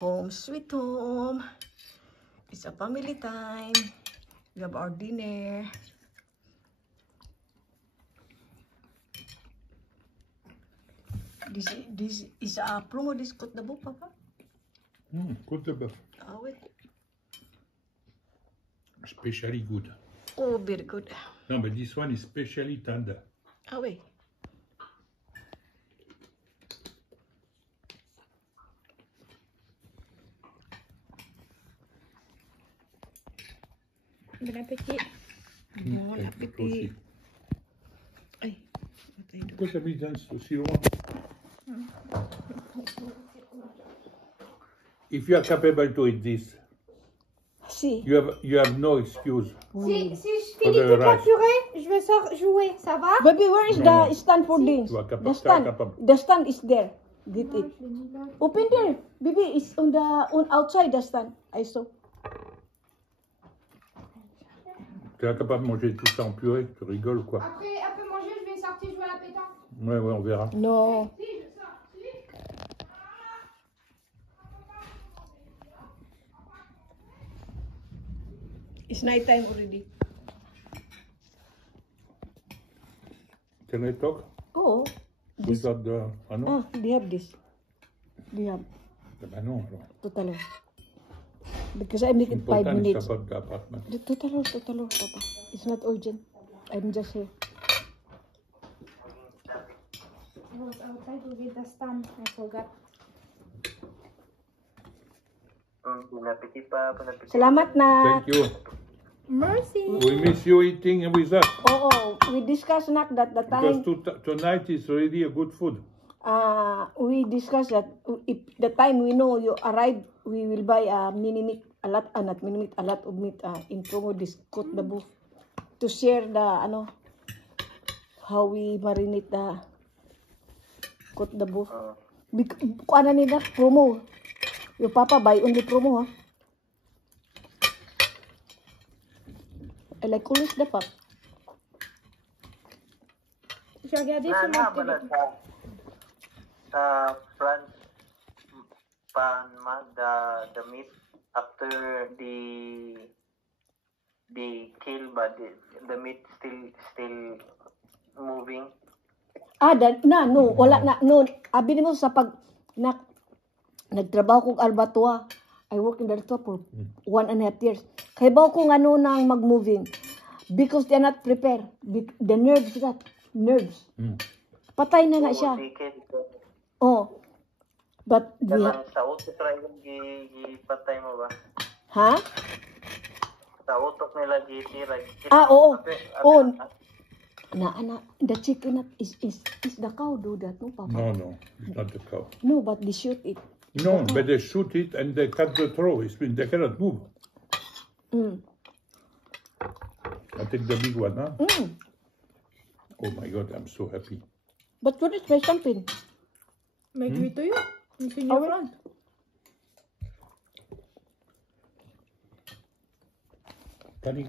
Home sweet home. It's a family time. We have our dinner. This is a promo. This Côte de Bœuf, Papa. Côte de Bœuf. Oh wait. Especially good. Oh, very good. No, but this one is especially tender. Oh wait. Bon appétit. Bon appétit. Ay, what I do? Pourquoi t'as mis aussi loin? If you are capable to eat this, Si. you have no excuse. Si je For finis the toute la rice. purée, je vais jouer, ça va? Baby, where is No. the stand for this? Tu vas The stand. capable. The stand is there. Get Non, it. je l'ai mis là. Open there. Baby, it's on outside the stand. I saw. Tu es capable de manger tout ça en purée? Tu rigoles ou quoi? Après manger, je vais sortir jouer à la pétanque. Ouais, on verra. No. Si, je sors. Si. It's night time already. Can I talk? Oh. Without the... Ah non? Ah, they have this. They have. Ben non, alors. Totalo. Because I make it 5 Important is minutes. about the apartment. Totalo, Papa. It's not urgent. I'm just here. I was outside to get the stand. I forgot. Bon appétit, pa. Bon appétit. Salamat na. Thank you. Mercy. We miss you eating with us. Oo, we discussed na that the Because time. tonight is really a good food. We discussed that if the time we know you arrive, we will buy a mini meat, a lot of meat in promo this Côte de Bœuf to share the how we marinate the Côte de Bœuf. Kuan na nila promo. Your papa buy only promo ha. I like always the pap. J'ai regardé sur Na la ba na télé. sa France pan the meat after the kill, but the meat still moving. No, wala na, no. Abi mo sa nagtrabaho kong Albatua. I work in the restaurant for 1.5 years. Kaya ba ko nang mag-moving? Because they're not prepared. The nerves. Patay na nga siya. Oh. But we Dalam sa utok ra yung gipatay mo ba? ha? Sa utok nila gitira. Oo. Oh. The chicken is the cow do that, no, Papa? No, it's not the cow. No, but they shoot it. No, but they shoot it and they cut the throat. They cannot move. I take the big one, huh? Oh my God, I'm so happy. But what is my something? Mais give it to you. It's in your front. Can you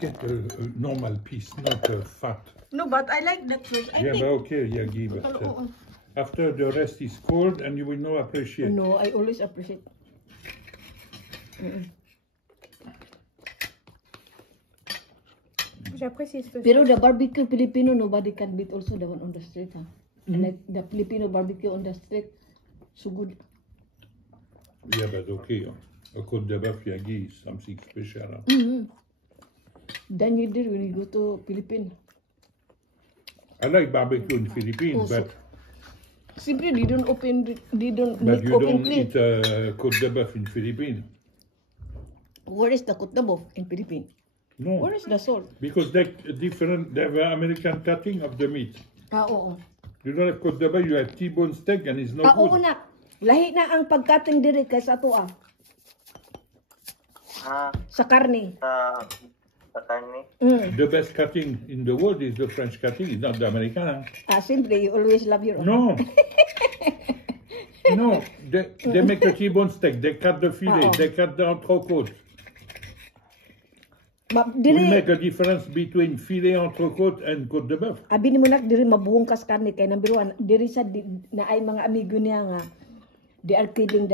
get a normal piece, not a fat? No, but I like that fish. Yeah, but okay, yeah, give it. After the rest is cold and you will not appreciate. No, I always appreciate. J'apprécie ce Pero the barbecue Filipino, nobody can beat also the one on the street, huh? And like the Filipino barbecue on the street, so good. Yeah, but okay. A Côte de Bœuf yagi is something special. Huh? Then you did when you go to Philippines. I like barbecue in Philippines, Also. but Simply they don't you make open don't clean. eat Côte de Bœuf in Philippines. Where is the Côte de Bœuf in Philippines? No, Where is the salt? because they're different. They have American cutting of the meat. Oo. You don't have Côte de Bœuf, you have T-bone steak and it's no Oo good. na. Lahi na ang pagkating diri kaysa ato sa karne. Sa karne. The best cutting in the world is the French cutting, it's not the American. Huh? Simply you always love your own. No. No, they make a T-bone steak, they cut the fillet, they cut the entrecôte. We Diri, make a difference between filet entrecôte and Côte de Bœuf. abi ni mo nak diri mabuhong kas karne kay number one diri sa na ay mga amigo niya nga they are killing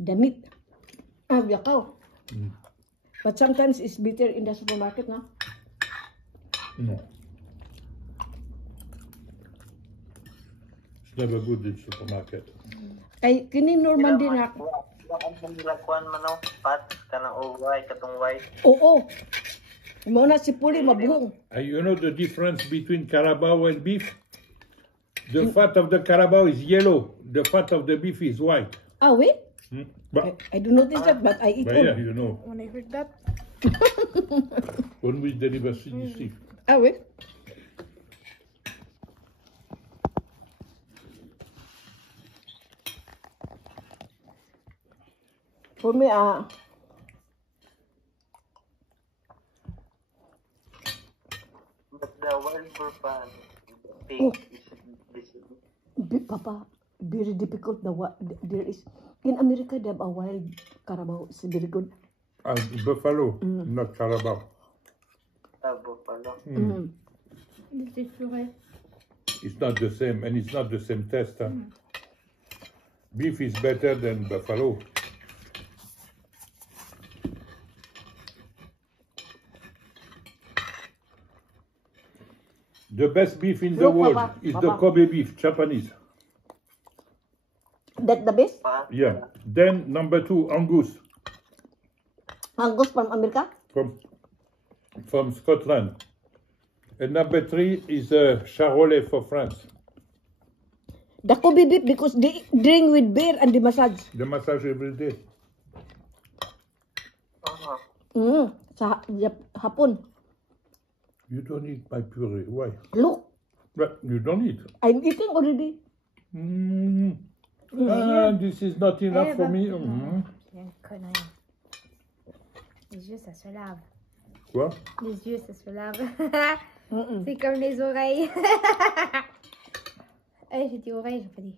the meat. The cow. Mm. But sometimes it's better in the supermarket, no? No. It's never good in supermarket. Kay kini normal din na. Ang nilakuan man no, pat kanang white katong white. Oo. Mo na si Puli mabuhong. You know the difference between Carabao and beef? The fat of the Carabao is yellow. The fat of the beef is white. Ah, wait. Hmm? But, I do notice that, but I eat yeah, all. you know, When I heard that, when we deliver CDC. Ah, wait. For me, But the wild boar pa, pig Oh. is Papa, very difficult. There is in America they have a wild Carabao. It's very good. Buffalo, not Carabao. buffalo. this is purée. It's not the same, and it's not the same taste. Huh? Beef is better than buffalo. The best beef in the Look, world Papa, is the Papa. Kobe beef, Japanese. That the best? Pa, Yeah. Then number 2, Angus Angus from America? from Scotland. And number 3 is Charolais for France. The Kobe beef because they drink with beer and the massage. The massage every day. Sa hapon. You don't eat my puree. Why? Look, But you don't eat. I'm eating already. This is not enough for me. C'est une connerie. Les yeux, ça se lave. Quoi? Les yeux, ça se lave. C'est comme les oreilles. Eh, j'ai dit oreilles, j'ai pas dit.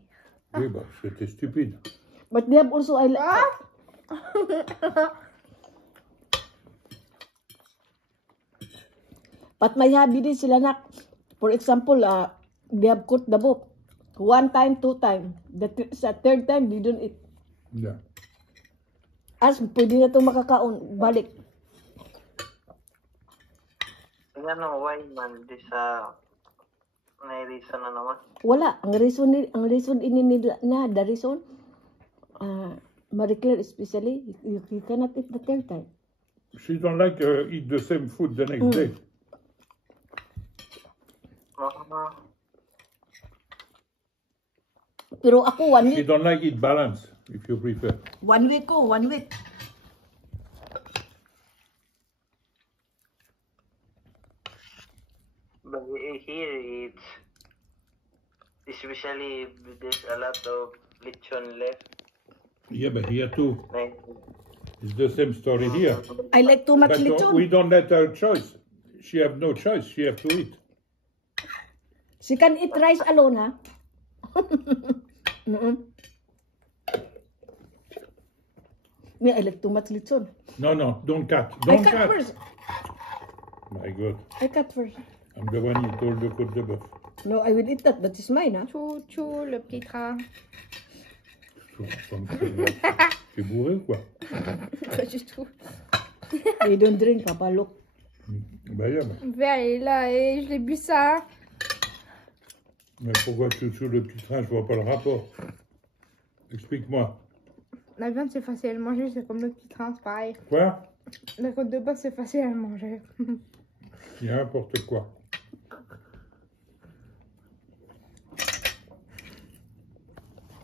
Oui, bah, c'était stupide. But they have also I But may habi din sila na. For example, they have cooked the book. 1 time, 2 time. Sa third time, they don't eat. Yeah. As pwede na itong makakaon, balik. ano, why man, di sa, may reason na naman. Wala. Ang reason ini nila na, the reason, Marie Claire especially, you cannot eat the third time. She don't like eat the same food the next day. Pero ako, 1 She week. don't like it balanced, if you prefer. 1 week ko, 1 week. But here it's, especially there's a lot of lechon left. Yeah, but here too. Like, It's the same story here. I like too much But lechon. we don't let her choice. She have no choice. She have to eat. She can eat rice alone, ha? Me, I like too much lechon. No, don't cut. I Don't cut cut. first. My God. I cut first. I'm the one who told the Côte de Boeuf. No, I will eat that. That is mine, ha? Chou, chou, le petit train. Tu es bourré ou quoi? Pas du tout. We don't drink, Papa. Look. Bah, yeah, mais, Le verre, il est là et je l'ai bu ça. mais pourquoi tu sur le petit train? Je vois pas le rapport. Explique-moi. La viande, c'est facile à manger, c'est comme le petit train, c'est pareil. Quoi? La côte de bœuf, c'est facile à manger. Il y a n'importe quoi.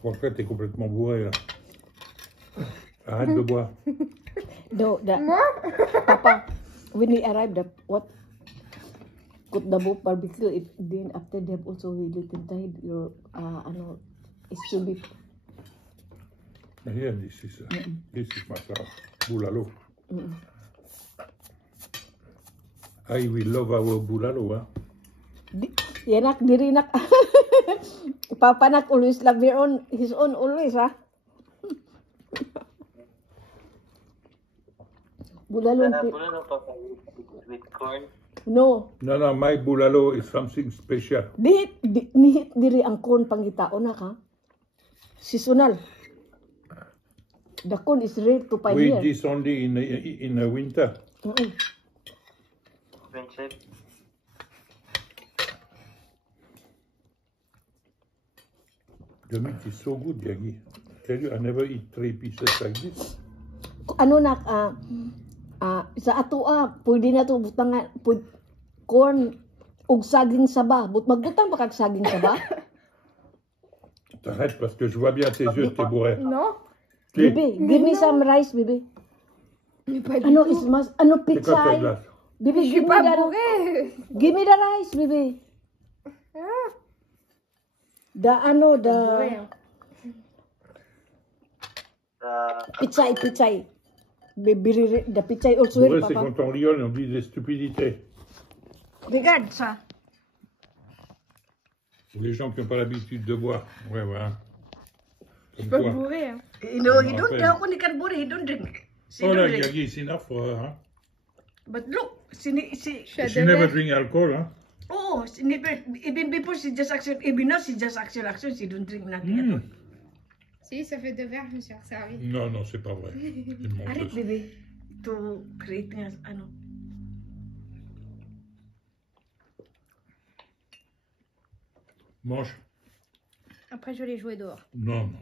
En fait, t'es complètement bourré là. Arrête de boire. No, Moi? Papa, when we arrived at what? Cook the book barbecue, then after they have also we little time your, stew beef. Here, this is my sauce. Bulalo. I will love our bulalo, huh? Yan nak, diri nak. Papa nak always love his own always, ha? Bulalo. bulalo pa with corn. No. No, my bulalo is something special. Nihit diri ang corn pangitaon na ka. Seasonal. The corn is rare to find We here. eat this only in the winter. Mm-mm. Friendship. The meat is so good, Yagi. Tell you, I never eat 3 pieces like this. Ano na, sa ato pwede na to butangan, corn, ug saging saba. Magbutang pa kag saging saba? T'arrêtes parce que je vois bien tes yeux, t'es bourré. Non, Si, Bibi, give me some rice, bibi. mais pas du Ano tout. is mas, ano c'est quoi ta pichay? glace? Bibi, Je suis pas bourrée. give me the rice, bibi. The ano, the Bourrée, hein. pichay. Bibi, the pichay also here, Bourré, c'est papa. quand on rigole et on dit des stupidités. Regarde ça. Pour les gens qui n'ont pas l'habitude de boire. Ouais, voilà. Comme Pas toi. bourrée, hein. No, he don't- ako ni Kadburi, he don't drink. She Oh don't là, drink. Yagi, it's enough for her. Hein? But look, Je suis à She deux never verres. drink alcohol. Hein? oh, she never, even before she just action, even now she just action, she don't drink nothing at all. Si, ça fait 2 verres, je me suis resservi. Non, non, c'est pas vrai. Une Arrête, menteuse. bébé, to create nga, ano. Mange. Après, je vais les jouer dehors. Non, non.